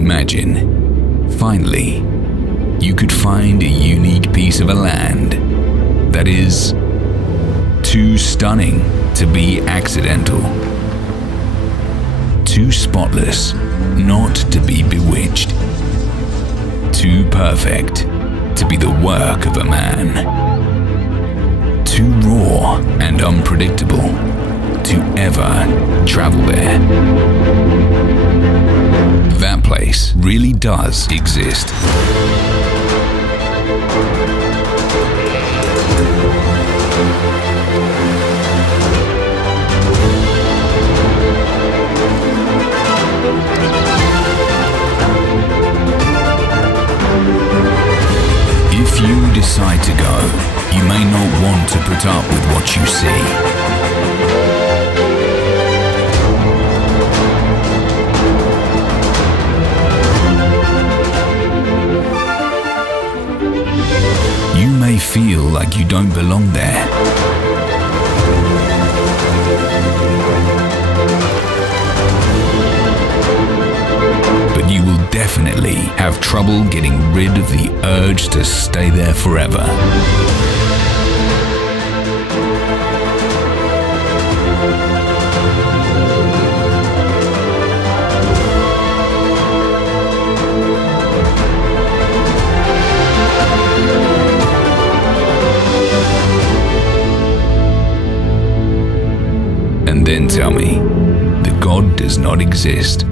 Imagine, finally, you could find a unique piece of a land that is too stunning to be accidental, too spotless not to be bewitched, too perfect to be the work of a man, too raw and unpredictable to ever travel there. That place really does exist. If you decide to go, you may not want to put up with what you see. You may feel like you don't belong there. But you will definitely have trouble getting rid of the urge to stay there forever. And then tell me that God does not exist.